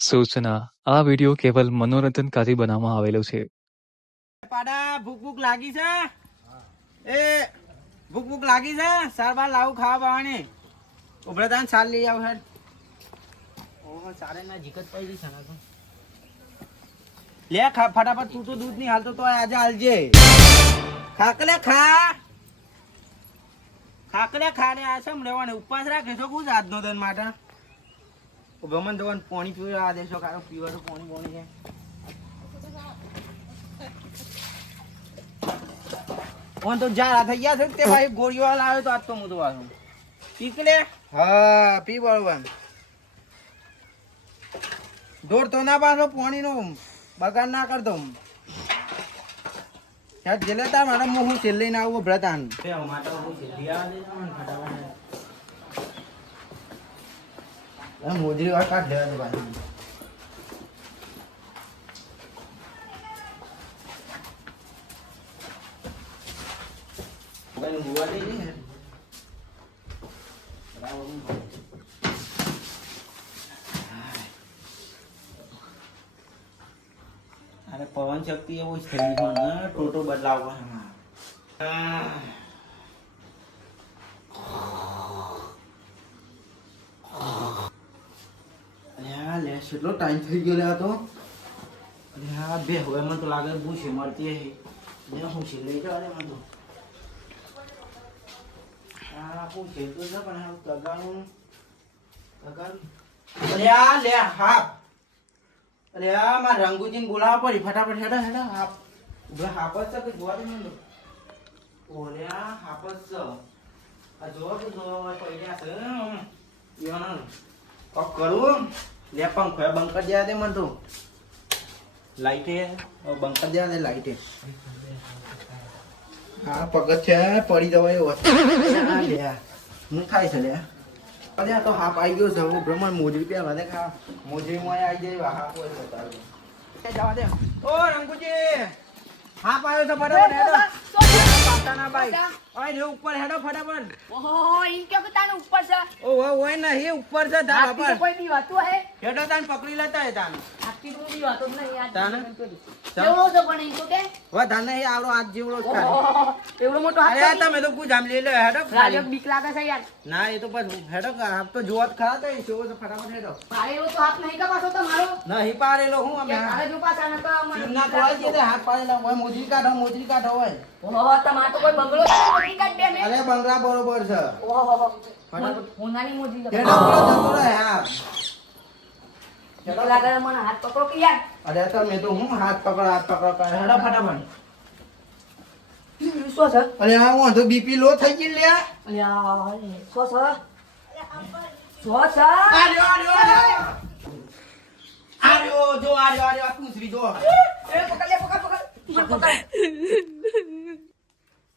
सूचना आ वीडियो केवल मनोरंजन कार्य बनावવામાં આવેલો છે પાડા ભૂખ લાગી છે એ ભૂખ લાગી છે સારવાર લાવું ખાવા પાવાની ઉભરતાન સાલ લઈ આવ હેડ ઓ સારે ના જીકત પડી છે ના લે ખા ફટાફટ તું તો દૂધ ની હાલતો તો આજે હાલજે ખાકલે ખા ને આ સમ લેવાને ઉપવાસ રાખે છો કુજ આજનો દન માટે ગમન દવન પાણી પીવા આ દેશો કારો પીવા તો પાણી છે ઓન તો જારા થઈ ગયા છે તે ભાઈ ગોળીઓ લાવ્યો તો આજ તો હું તો વાળું પીકલે હા પી બળવાન દોડ તો ના પાછો પાણી નો બગાડ ના કર દઉં યાર જેલે તાર મારા હું છેલ્લે ના આવું બ્રતાન તે માટા હું છેલ્લી આ દે ફટાફટ મોજરી વાર કાઢ લેવા દે ભાઈ हुआ नहीं है अरे पवन शक्ति है वो शरीर में ना टोटो बदलाव हुआ है यार ले चलो टाइम થઈ ગયો લે તો અરે હા બે હવે મને તો લાગે ભૂસે મળતી હે લે હું છે લઈ જાવ રે મને તો હું ખેલતો છે પણ તગાનું અરે આ લે હાપ અરે આ માર રંગુજીને બોલાવવા પડી ફટાફટ હેડો હાપ જો હાપ જ કે જોવા દે મને ઓલે આ હાપ જ આ જો કે જો પડ્યા છે યાર ઓ કરું લે પંખો બંધ કરી દે દે મને તો લાઈટ હે બંધ કરી દે લાઈટ હે હા પગત છે પડી જવાય એવો હું થાય છે લે અરે તો હાપ આવી ગયો છે હું બ્રહ્મણ મોજરી પહેલા દે ખા મોજરી માં આવી જાય હાપ હોય બતાવે જવા દે ઓ રંગુજી હાપ આવ્યો છે ફટાફટ હેડો પાતાના ભાઈ ઓય રે ઉપર હેડો ફટાફટ ઓહો ઈન કે તાને ઉપર છે ઓ ઓય નહીં ઉપર છે ધાબા પર કોઈ બી વાતો હે હેડો તાન પકડી લેતા હે તાન આખી બી વાતો નહીં યાર તાને એવડો તો પણ ઈન તો કે વા ધાન નહીં આવડો હાથ જેવડો છે એવડો મોટો હાથ અરે તમે તો કુ જામ લે લે હેડો રાજક બીક લાગે છે યાર ના એ તો બસ હેડો હાપ તો જોત ખરા તો શો તો ફટાફટ હેડો મારે એવો તો હાથ નહીં કપાસો તો મારો નહીં પારેલો હું અમે તારે જો પાછા ન તો ના કોઈ જે હાથ પાડેલા હોય મોજરી કાઢો હોય ઓહો તમાર તો કોઈ બંગલો નથી કાઢ દે મે અરે બંગલા બરોબર છે ઓહો હોનાની મોજી હેડો જતો રહે હા હેડો લાગે મને હાથ પકડો કે યાર અરે તો મેં તો હું હાથ પકડ કરે હેડો ફટાફટ સો છે અરે આ હું તો બીપી લો થઈ ગઈ લે અલ્યા સો છે આર્યો જો આર્યો પૂછરી જો એ પકડ લે પકડ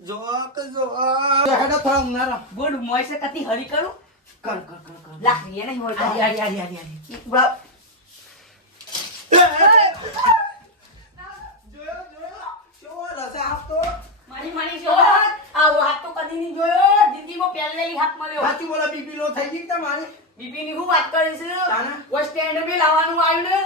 જો હેડો થોડા ઉનારો ગુડ મોય से कति हरी करूं કર ला ये नहीं होता यार बड़ा જો રસા હાથ તો मारी जो आ वो हाथ तो कदी नहीं જોયો જિંદગી માં પહેલેલી હાથ મળ્યો સાચું બોલા બીપી લો થઈ ગઈ તમારી બીબી ની હું વાત કરીશ તાના વો સ્ટેન્ડ બે લાવવાનું આવ્યું ને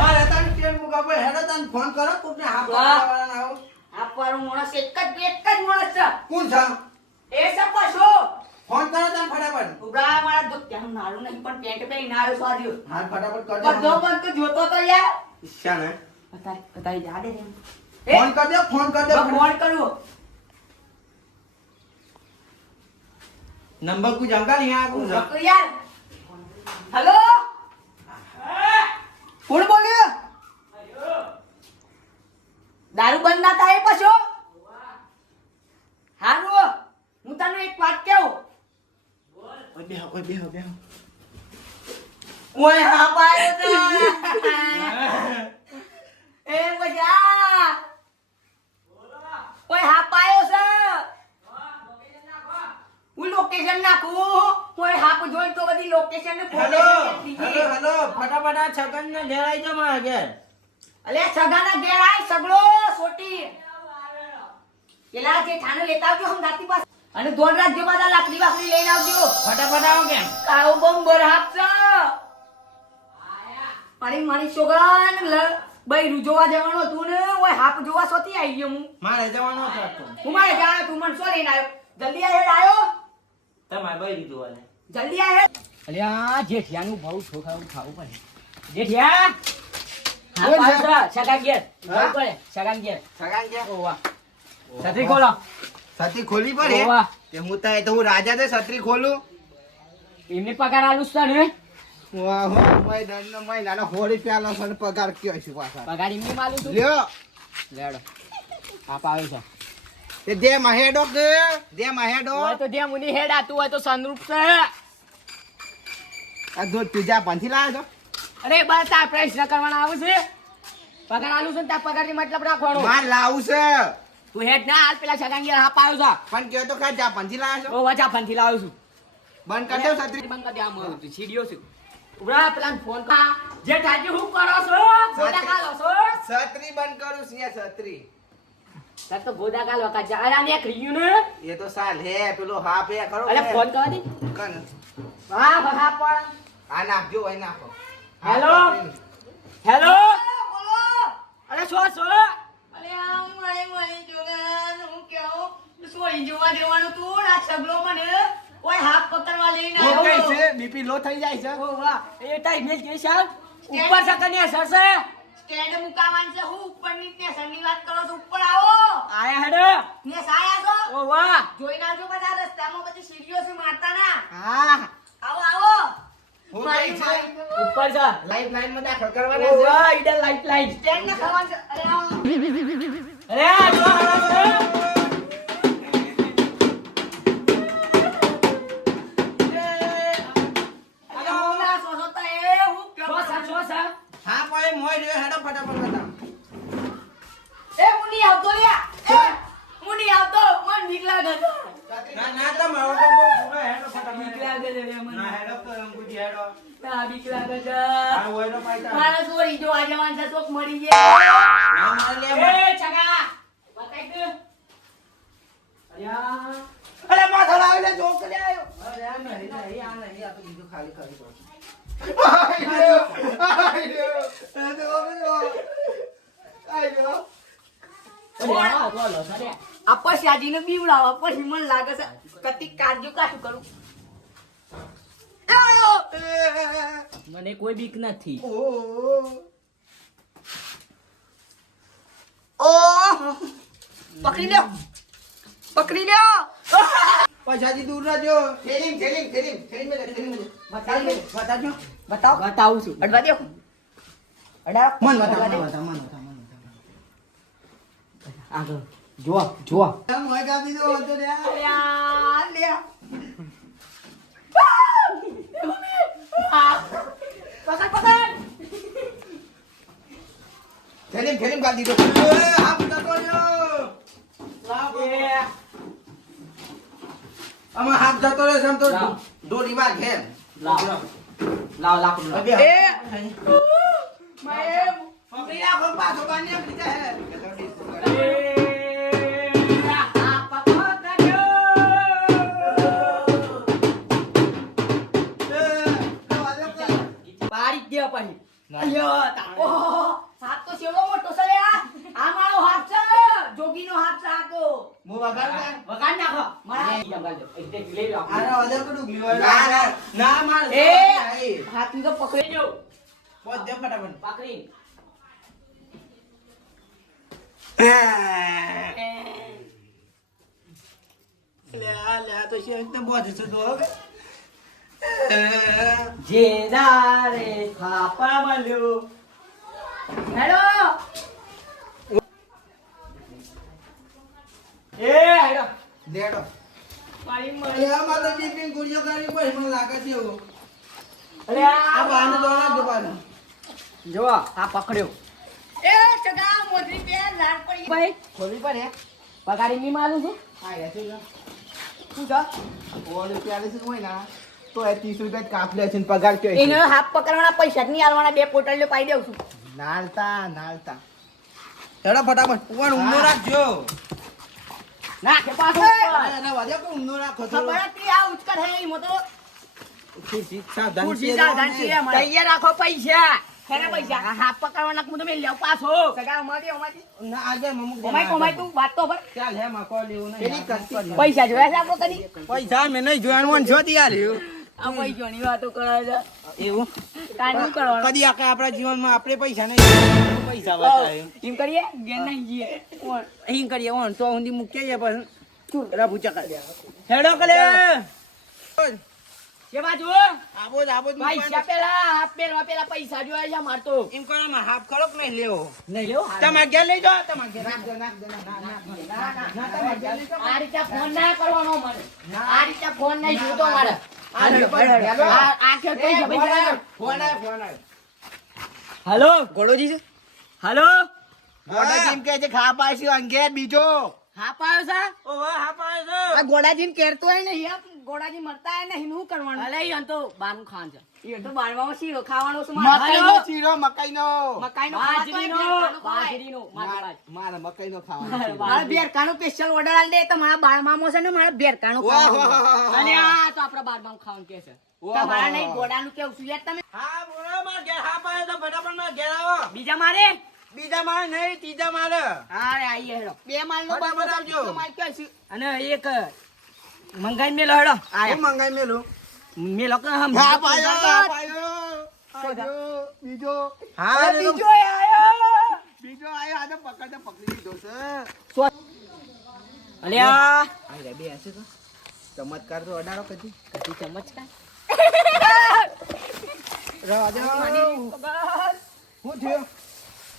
મારે તાન ટ્રેન મુકા પર હેડો તાન ફોન કરો કોને હાથ પાડવાના ના આવો આપવાળો માણસ એક જ માણસ છે કોણ છે એ સપશો ફોન કરો તાન ફટાફટ ઉબરા મારા તો ત્યાં નારું નહીં પણ પેન્ટ પહેરી નાયો સ્વાદ્યો હાલ ફટાફટ કરજો બધો બંધ તો જોતો તો યાર ઈચ્છા ને બતાઈ જા દે ફોન કર દે ફોન કરું નંબર કુ જંગલ અહીંયા કુ તો યાર હેલો કોણ બોલ્યો દારૂ બંધ ના થાય પછો હારું હું તને એક વાત કહું ઓય બેહો ઓય હા પાયો તો એ બજા ઓય હા પાયો છે હું લોકેશન નાખું ઓય હા કો જોઈ તો બધી લોકેશન ને હેલો ફટાફટ આ છગન ને ઘેર આવી જા મારા ઘેર અલે સગાના ઘેર આય સગળો સોટી પેલા જે થાને લેતા આવજો હમ દાતી પાસ અને ધોન રાખજો પાછા લાકડી બાકડી લઈને આવજો ફટાફટ આવો કેમ કાળો બંબર આપશે મારી છોકરાને બૈરું જોવા જવાનું હતું ને ઓય હાપ જોવા સોથી આવી ગયો હું મારે જવાનો હતો હું મારે જાણે તું મને શું લઈને આવ્યો જલ્દી આવ્યો તમારે બઈ દીધું વાલે જલ્દી આવ્યો અલ્યા જેઠિયાનું બહુ છોકરાનું ખાવું પડે જેઠિયા હા પાછા સગા ગેર હા? પડે સગા ગેર સગાન કે ઓવા છત્રી ખોલો છત્રી ખોલી પડે ઓવા તે હું રાજા છે છત્રી ખોલું એમને પગાર આલું છે ને વાહ હો મય દંડ મય નાનો હોળી પ્યાલો સન પગાર કયો છે પાછા પગાર એમને માલું છું લ્યો લેડો આપ આવે છે તે દે મહેડો કે દે મહેડો હોય તો જે મુની હેડ આતું હોય તો સંરૂપ છે આ દૂધ પીજા પાંથી લાવ્યો છો અરે બસ આ પ્રશ્ન કરવાના આવું છે પગાર આલું છે ને ત્યાં પગાર ની મતલબ રાખવાનો માર લાવું છે તું હેડ ના હાલ પેલા સગાંગી હાપ આવ્યો છે પણ કયો તો ખા જા પાંથી લાવ્યો છો ઓ વચા ફનથી લાવ્યો છું બંધ કરી દઉં છત્રી બંધ કરી દે આમ તું સીડીઓ છે ઉભરા પેલા ફોન કા જે ઠાજી હું કરો છો ગોદા કાલો છો છત્રી બંધ કરું છે છત્રી તાર તો ગોદા કાલો કા જા અરે આ ક્રિયું ને એ તો સાલ હે પેલો હાફ હે ખરો અરે ફોન કરવા દે કન હા બહા પણ આ નાખજો અહીં નાખો હેલો હેલો બોલો અરે છો છો અરે આ મને જોગન હું કેવું સોઈ જોવા દેવાનું તું આ સગલો મને ઓય હાથ પકડવા લઈને હું કઈ આવ્યો છે બીપી લો થઈ જાય છે ઓ વાહ એ તાઈ મેલ કે સાહેબ ઉપર સકને સરસે સ્ટેન્ડ મુકાવાન છે હું ઉપર ની ને સરની વાત કરો છો ઉપર આવો આયા હેડો ને સાયા છો ઓ વાહ જોઈને આવજો બધા રસ્તામાં પછી સીડીઓ છે મારતા ના હા આવો આવો હું કઈ છે ઉપર જા લાઈફ લાઈન માં દાખલ કરવાના ઓ છે વાહ ઈડર લાઈટ સ્ટેન્ડ ના ખાવાન છે અરે આવો અરે આ જો હા કોઈ મોય રહ્યો હેડો ફટાફટ બતાવ એ મુની આવતો લ્યા એ મુની આવતો મન બીક લાગે છે ના ના તો મારો તો બહુ પૂરો હેડો બીક ફટાફટ લાગે છે રે મને ના હેડો તો અંગુજી હેડો ના બીક લાગે છે આ ઓયનો પાઈતા મારા સોરી જો આજે વાંચા ચોક મરી ગયા ના માર લે એ છગા બતાઈ દે અલ્યા અરે માથા લાવી લે જોક લે આયો અરે આ નહીં આ તો બીજું ખાલી ખાલી પડશે આયો એ તો ઓબે આયો અલ્યા તો લો સરે આપા શાદીને બીવડાવા પછી મન લાગે છે કતી કાળજો કાઠું કરું મને કોઈ બીક નથી ઓ પકડી લ્યો પછાજી દૂર રહેજો થેલિંગ બતાવજો બતાવું છું અડવા દો મન બતાવ આગળ જો મોય કાપી દો તો રે થેલિંગ કાપી દો આ બધા તો આમાં હાથ જતો રહે છે આમ તો લાવ. દોરી વાગ હે લાવ લાકડું અબે એ પકડી રાખો પાછો બાંધી આપી જાય પાડી દે પછી અલ્યો તાકો હાથ તો સેવો મોટો છે લે આ મારો હાથ છે જોગીનો હાથ છે આ તો મો વગાડ દે વગાડ નાખો મારા જંગલ જો એક દેખ લઈ લો આનો અદર કડું ગયો ના માર એ હાથ તો પકડી જો પોત દે ફટાફટ પકડી લે તો છે એકદમ બોજ છે તો જે દારે થાપા મળ્યો હેડો એ હેડો દેડો મારી અરે મળી આ માતો ટીપિંગ ગુડિયો કરી પડી મને લાગે છે એવું અરે આ બાને તો ના દબાનો જો આ પકડ્યો એ ચગા મોજરી પે લાડ પડી ભાઈ ખોલી પર હે પગારી ની માલું છું આ રે છે શું કા ઓલે પ્યાલે છે હોય ના તો એ 30 રૂપિયા કાપ લે છે ને પગાર કે એને હાથ પકડવાના પૈસા નહીં આલવાના બે પોટલીઓ પાઈ દેઉં છું નાલતા હેડો ફટાફટ પણ ઊંડો રાખજો નાખે પાછો અરે વાજો કે ઊંધો નાખો તો ખબર હતી આ ઉચકર હે ઈ મતો ખુરશી સાવધાન ખુરશી સાવધાન છે તૈયાર રાખો પૈસા ખરે પૈસા હાથ પકડવાના હું તમે લેવ પાછો સગા અમારી ના આજે મમુક કોમાઈ તું વાત તો ભર ચાલ હે મકો લેવું નહીં પૈસા જોયા છે આપણો કદી પૈસા મે નહીં જોવાનું જો દિયાલ્યું આ પૈસાની વાતો કરે છે એવું કાંઈ કરવાનું કદી આખા આપણા જીવનમાં આપણે પૈસા નહીં પૈસા બતાવ્યો એમ કરીએ ગેર નહીં જઈએ અહીં કરીએ ઓન તો ઊંધી મૂકીએ છે પણ રફુ ચકા હેડો કલે કે બાજુ આબો પૈસા પેલા પેલા પૈસા જોયા છે મારતો એમ કોણામાં હાફ ખડક નહીં લેવો નહીં લેવો તમારે ઘેર લઈ જાઓ તમારે ઘેર નાખ દો ના તમારે ઘેર લઈ જાઓ આ રીતે ફોન ના કરવાનો મારે આ રીતે ફોન નહીં જોતો મારે હેલો ગોળોજી છે હેલો ગોળાજી કે છે ખા પાસ્યો અંગેર બીજો હા પાયો છે ઓહો હા પાસ્યો આ ગોડાજી ને કેરતો હોય ને યાર ગોડાજી મરતા હોય ને શું કરવાનું અલે ઈ તો બારનું ખાન છે ઈ તો બારવામાં શીરો ખાવાનો છે મકાઈનો ચીરો મકાઈનો મકાઈનો બાજરીનો મારા મકાઈનો ખાવાનો મારા બેરકાનો સ્પેશિયલ ઓર્ડર આલ દે તો મારા બારમામો છે ને મારા બેરકાનો ખાવાનું અને આ તો આપડા બારમામ ખાવાનું કે છે તમારા નહીં ગોડાનું કેવું છું યાર તમે હા બોલો માં ઘેર હા પાયો તો ફટાફટ માં ઘેર આવો બીજા મારે બીજા માળ નહીં ત્રીજા માળ અરે આઈએ હેડો બે માલ નો ફટાફટ આવજો. માલ કે છે અને એક મંગાઈ મેલો હેડો હું આયા મંગાઈ મેલું મેલો કે હમ હા પાયો બીજો હા બીજો આયો બીજો આયો આજે પકડી લીધો છે અલ્યા આ બે હશે તો ચમત્કાર તો અડાડો કદી કદી ચમચકાર રાજા હું થયો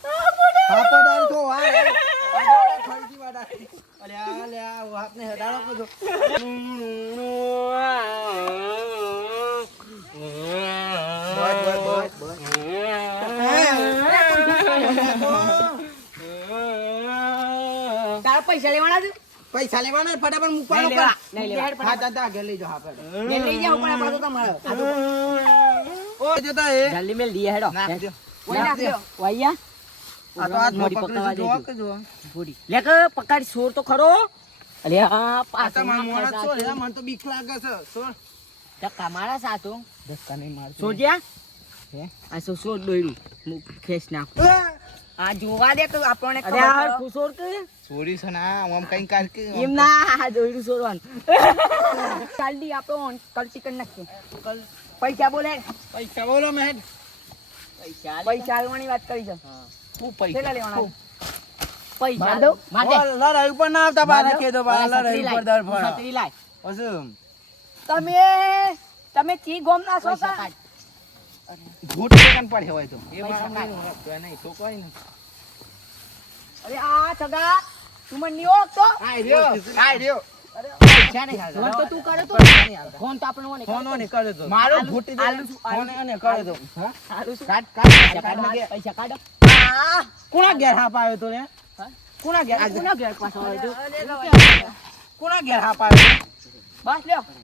હાપડાલ તો આ ખળજી વાડા અલ્યા અલ્યા ઓ હાથને હડાડો કજો તારા પૈસા લેવાના છે પૈસા લેવાના ફટાફટ મૂકવાનો નહીં લેવા, નહીં લેવા. હા દાદા ઘેર લઈ જાઓ હા ને લઈ જાવ પણ પાછો તમારો ઓ જોતા એ જલ્દી મેલ દીએ હેડો નાખ દો નાખ દો વાયા આ તો આજ મોડી પકડવા પકડવા જો કે જો ભૂડી લે કે પકડી સોર તો ખરો અલે આ આ પાછો તો મારા મોણા છો લે મને તો બીક લાગે છે સોર ધક્કા મારા સાતો ધક્કા નહીં માર સોજ્યા હે આ સો સોર દોયરું હું ખેસ નાખ આ જોવા દે તો આપણને ખબર અરે આ સોર કે સોરી છે ના આમ કઈ કાલ કે એમ ના દોયરું સોરવાનું ચાલડી આપણો કલ ચિકન નાખીએ પૈસા બોલે પૈસા બોલો મેં પૈસા આલવાની વાત કરી છે હું કેટલા પૈસા લેવાના પૈસા માર દો માર દે લડાઈ ઉપર ના આવતા બારા કે તો બારા લડાઈ ઉપર દર ફળ છત્રી લાય પછી તમે ચી ગોમ ના છો કા ઘૂટ કેકન પડે હોય તો એ પૈસા મારા નહીં તો કોઈ નહીં અરે આ સગા તું મને નિયો તો આઈ રહ્યો પૈસા નહીં ફોન તો તું કરે તો ફોન તો આપણે ઓને ફોન ઓને કરે તો મારો ઘૂટી દે ફોન એને કરે તો હા આલુ શું કાટ કાટ પૈસા કાઢો કોના ઘેર હાપ આવ્યો તો રે હા? કોના ઘેર કોના ઘેર પાછો આવ્યો તું? કોના ઘેર હાપ આવ્યો બસ લ્યો